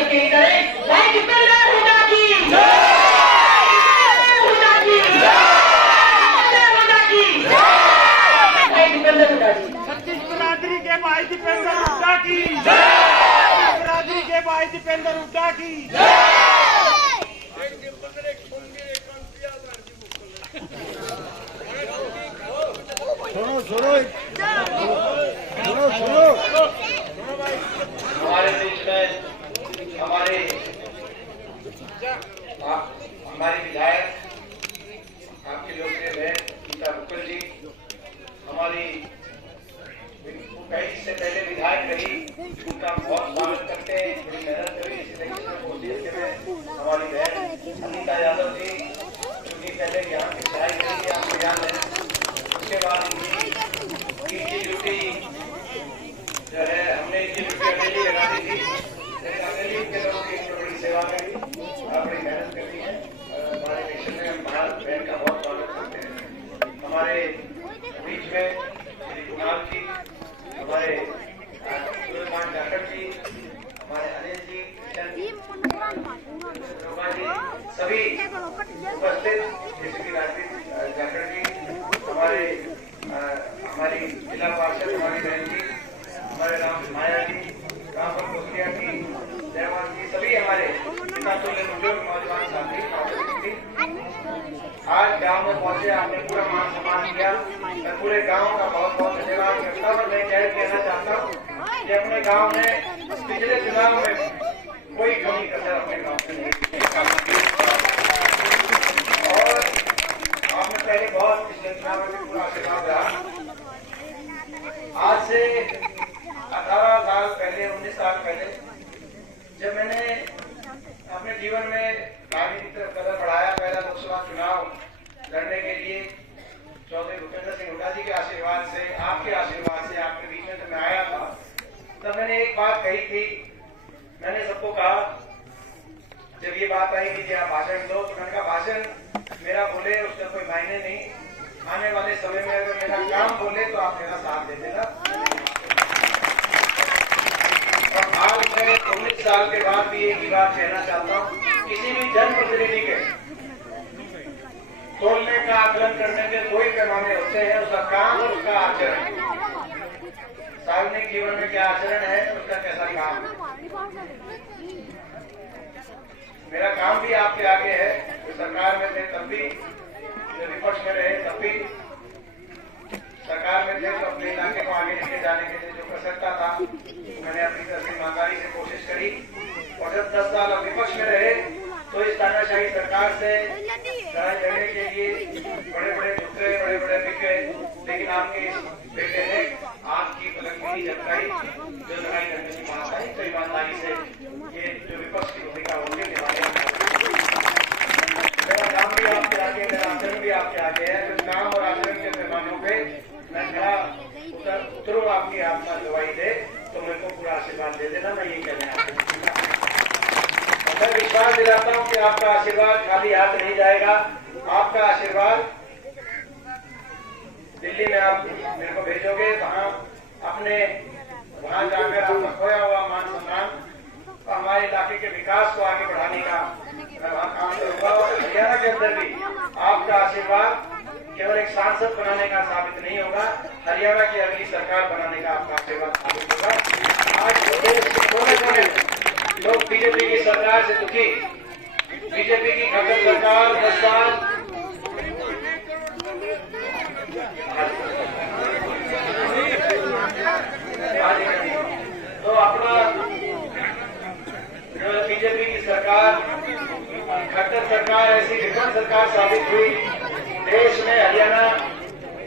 Appeal करें। भाई जितेंद्र हुड्डा की छत्तीस बिरादरी के भाई दीपेंद्र हुड्डा की, बिरादरी के भाई दीपेंद्र हुड्डा की। हमारे बीच में हमारे विधायक आपके लोकप्रिय बहन गीता बुक्कल जी, हमारी कई से पहले विधायक रही, उनका बहुत स्वागत करते हैं। बड़ी मेहनत करी इस इलेक्शन को जीतने में। हमारी बहन अनीता यादव जी, उनकी पहले यहाँ की पढ़ाई करी है, आपको याद है। उसके बाद इनकी ड्यूटी जो है, हमने इनकी ड्यूटी अकेली लगा दी थी, लेकिन अकेली के लोगों की बड़ी सेवा करी, बड़ी मेहनत करती है। हमारे इलेक्शन में हम भारत बहन का बहुत स्वागत करते हैं। हमारे बीच में श्री कुणाल जी, हमारे सूर्यमान जाखड़ जी, हमारे अनिल जी, सभी उपस्थित, जैसे कि राजवीर जाखड़ जी, हमारी जिला पार्षद हमारी बहन जी, हमारे राम माया जी, रामपुर कोसलिया जी, जयवान जी, सभी हमारे नौजवान साथी आज गांव में पहुंचे, आपने पूरा मान सम्मान किया। मैं पूरे गांव का बहुत बहुत धन्यवाद करता हूँ। मैं कहना चाहता हूँ कि अपने गांव में पिछले चुनाव में कोई कमी कसर अपने गांव से नहीं की और आपने पहले बहुत पिछले चुनाव में पूरा आशीर्वाद रहा। आज से 18 साल पहले, 19 साल पहले, जब मैंने अपने जीवन में राजनीति की तरफ कदम बढ़ाया, पहला लोकसभा चुनाव लड़ने के लिए चौधरी भूपेंद्र सिंह हुड्डा जी के आशीर्वाद से, आपके आशीर्वाद से, आपके बीच में जब मैं आया था, तब मैंने एक बात कही थी। मैंने सबको कहा, जब ये बात आई कि आप भाषण दो, तो मैंने कहा भाषण मेरा बोले उसका कोई मायने नहीं, आने वाले समय में अगर मेरा काम बोले तो आप मेरा साथ दे देना। और आज मैं 19 साल के बाद भी एक ही बात कहना चाहता हूँ, किसी भी जनप्रतिनिधि के तोलने का, आकलन करने के कोई पैमाने होते हैं, उसका काम और उसका आचरण। सार्वजनिक जीवन में क्या आचरण है, उसका कैसा काम है। मेरा काम भी आपके आगे है। जो सरकार में थे तब भी, जो विपक्ष में रहे तब भी, सरकार में थे तो अपने इलाके को आगे लेके जाने के लिए जो कर सकता था मैंने अपनी तरफ से ईमानदारी से कोशिश करी। और जब 10 साल विपक्ष में रहे तो इस तानाशाही सरकार से लड़ाई लड़ने के लिए बड़े बड़े झुके, बड़े बड़े बिके, लेकिन आपके इस बेटे ने आपकी पलकनी झपकाई, जो लड़ाई लड़ने की बात आई, तो ईमानदारी से ये जो विपक्ष की भूमिका होगी निभाने। मेरा काम भी आपके आगे, मेरा आचरण भी आपके आगे है। तो काम और आचरण के पैमानों पे मैं खड़ा उतरूँ, आपकी आत्मा गवाही दे तो मेरे को पूरा आशीर्वाद दे देना। मैं ये कहना आपको मैं विश्वास दिलाता हूँ कि आपका आशीर्वाद खाली हाथ नहीं जाएगा। आपका आशीर्वाद दिल्ली में आप मेरे को भेजोगे, वहां जाकर आपका खोया हुआ मान सम्मान और हमारे इलाके के विकास को आगे बढ़ाने का मैं वहां काम करूंगा। और हरियाणा के अंदर भी आपका आशीर्वाद केवल एक सांसद बनाने का साबित नहीं होगा, हरियाणा की अगली सरकार बनाने का आपका आशीर्वाद साबित होगा। आज देश के कोने कोने लोग बीजेपी की सरकार से दुखी, बीजेपी की खत्म सरकार 10 साल, तो अपना जो बीजेपी की सरकार, खट्टर सरकार ऐसी विफल सरकार साबित हुई। देश में हरियाणा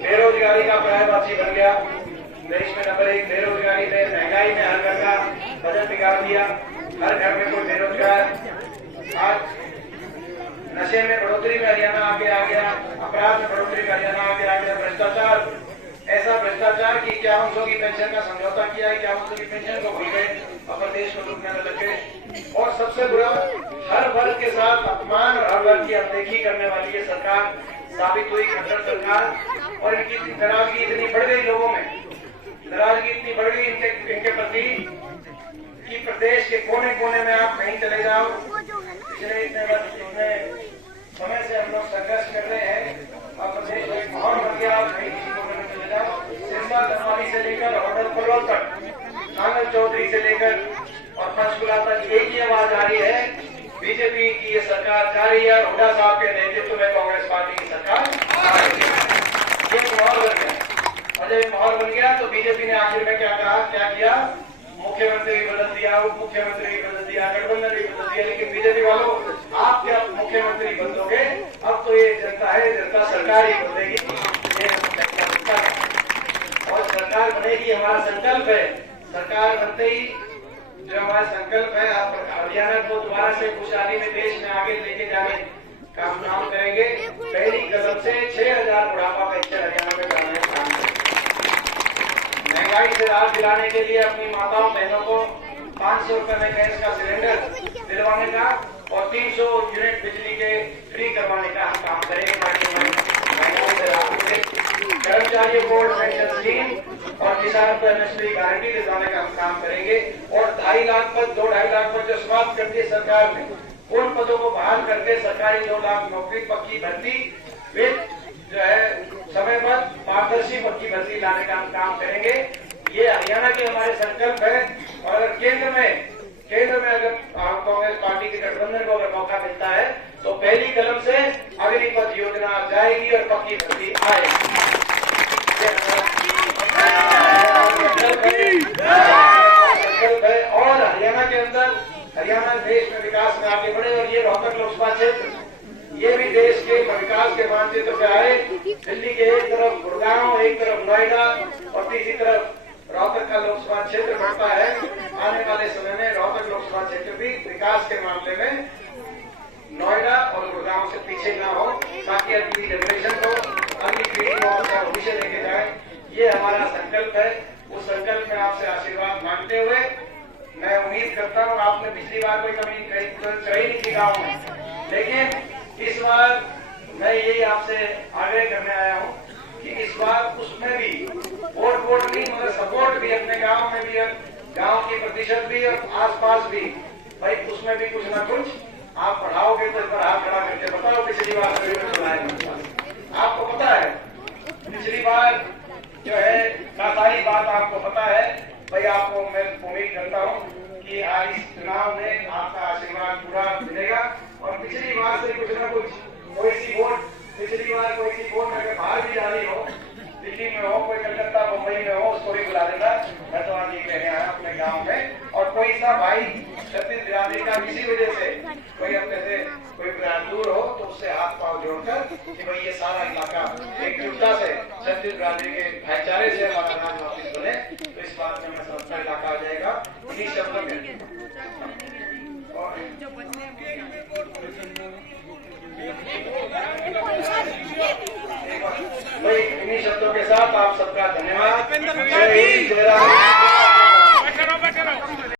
बेरोजगारी का पर्यायवासी बन गया। देश में नंबर 1 बेरोजगारी में, महंगाई में हर घर का बजट बिगाड़ दिया, हर घर में कोई बेरोजगार। आज नशे में बढ़ोतरी में हरियाणा आगे आ गया, अपराध में बढ़ोतरी में हरियाणा आगे आ गया, भ्रष्टाचार, ऐसा भ्रष्टाचार की 51 की पेंशन का समझौता किया है, 51 की पेंशन को भूल गए और प्रदेश को लूटने में लगे। और सबसे बुरा, हर वर्ग के साथ अपमान और हर वर्ग की अनदेखी करने वाली ये सरकार साबित हुई, खट्टर सरकार। और इनकी नाराजगी इतनी बढ़ गई, लोगों में नाराजगी इतनी बढ़ गई इनके प्रति कि देश के कोने कोने में आप कहीं चले जाओ, पिछले इतने समय से हम लोग संघर्ष कर रहे हैं। अब प्रदेश में एक माहौल बन गया, आप कहीं किसी कोने में चले जाओ, सिरसा धनवानी से लेकर होटल कलोल तक, नांगल चौधरी से लेकर और पंचकुला तक एक ही आवाज आ रही है, बीजेपी की ये सरकार जा रही है, हुड्डा साहब के नेतृत्व में कांग्रेस पार्टी की सरकार आ रही है। ये माहौल बन गया, और जब ये माहौल बन गया तो बीजेपी ने आखिर में क्या कहा, क्या किया, मुख्यमंत्री भी बदल दिया, उप मुख्यमंत्री भी बदल दिया, गठबंधन भी बदल दिया। लेकिन बीजेपी वालों, आप क्या मुख्यमंत्री बदलोगे? अब तो ये जनता है, जनता सरकार ही बदलेगी, और सरकार बनेगी, हमारा संकल्प है। सरकार बनते ही जो हमारा संकल्प है, आप हरियाणा को दोबारा से खुशहाली में देश में आगे लेके जाने का काम करेंगे। पहली कदम से 6000 बुढ़ापा पेंशन हरियाणा में बढ़ाने का काम करेंगे। महंगाई से राहत दिलाने के लिए अपनी माताओं बहनों को 500 रुपए में गैस का सिलेंडर दिलवाने का और 300 यूनिट बिजली के फ्री करवाने का हम काम करेंगे। महंगाई से राहत, कर्मचारियों को पेंशन स्कीम और किसानों को एमएसपी गारंटी दिलाने का हम काम करेंगे। और 2.5 लाख पद 2.5 लाख पद जो समाप्त कर दिए सरकार ने, उन पदों को बहाल करके सरकारी 2 लाख नौकरी पक्की भर्ती विद जो है समय पर पारदर्शी पक्की भर्ती लाने का हम काम करेंगे। ये हरियाणा के हमारे संकल्प है। और अगर केंद्र में अगर कांग्रेस पार्टी के गठबंधन को अगर मौका मिलता है तो पहली कदम से अग्निपथ योजना जाएगी और पक्की भर्ती आएगी। संकल्प है। और हरियाणा के अंदर, हरियाणा देश में विकास में आगे बढ़े और ये रोहतक लोकसभा क्षेत्र, ये भी देश के विकास के मानचित्र पे आए। दिल्ली के एक तरफ गुड़गांव, एक तरफ नोएडा और तीसरी तरफ रोहतक का लोकसभा क्षेत्र बढ़ता है। आने वाले समय में रोहतक लोकसभा क्षेत्र भी विकास के मामले में नोएडा और गुड़गांव से पीछे ना हो, ताकि अगली जनरेशन को, अगली पीढ़ी को अच्छा भविष्य लेके जाए। ये हमारा संकल्प है। उस संकल्प में आपसे आशीर्वाद मांगते हुए मैं उम्मीद करता हूँ, आपने पिछली बार कोई कमी कराई नहीं थी गाँव में, लेकिन इस बार मैं यही आपसे आग्रह करने आया हूँ कि इस बार उसमें भी वोट नहीं मगर सपोर्ट भी अपने गांव में भी, गांव की प्रतिशत भी और आसपास भी, भाई उसमें भी कुछ ना कुछ आप बढ़ाओगे तो इस पर हाथ खड़ा करके बताओ। पिछली बार आपको पता है, पिछली बार जो है सारी बात आपको पता है। भाई आपको मैं उम्मीद करता हूँ कि आज इस चुनाव में आपका आशीर्वाद पूरा मिलेगा। और पिछली बार से कुछ ना कुछ कोई सी वोट, पिछली बार कोई सी वोट अगर बाहर भी जारी हो, दिल्ली में हो, कोई कलकत्ता मुंबई में हो, उसको भी बुला देना। मैं तो आज ये कहने आया अपने गांव में। और कोई सा भाई छत्तीस बिरादरी का किसी वजह से कोई अपने से कोई दूर हो तो उससे हाथ पांव जोड़कर कि भाई ये सारा इलाका एकजुटता से छत्तीस बिरादरी के भाईचारे से हमारा नाम वापिस बने, तो इस बात में मैं सबका इलाका आ जाएगा। इन्हीं शब्दों में भाई इन्हीं शब्दों के साथ आप सबका धन्यवाद। जय हिंद, जय राम।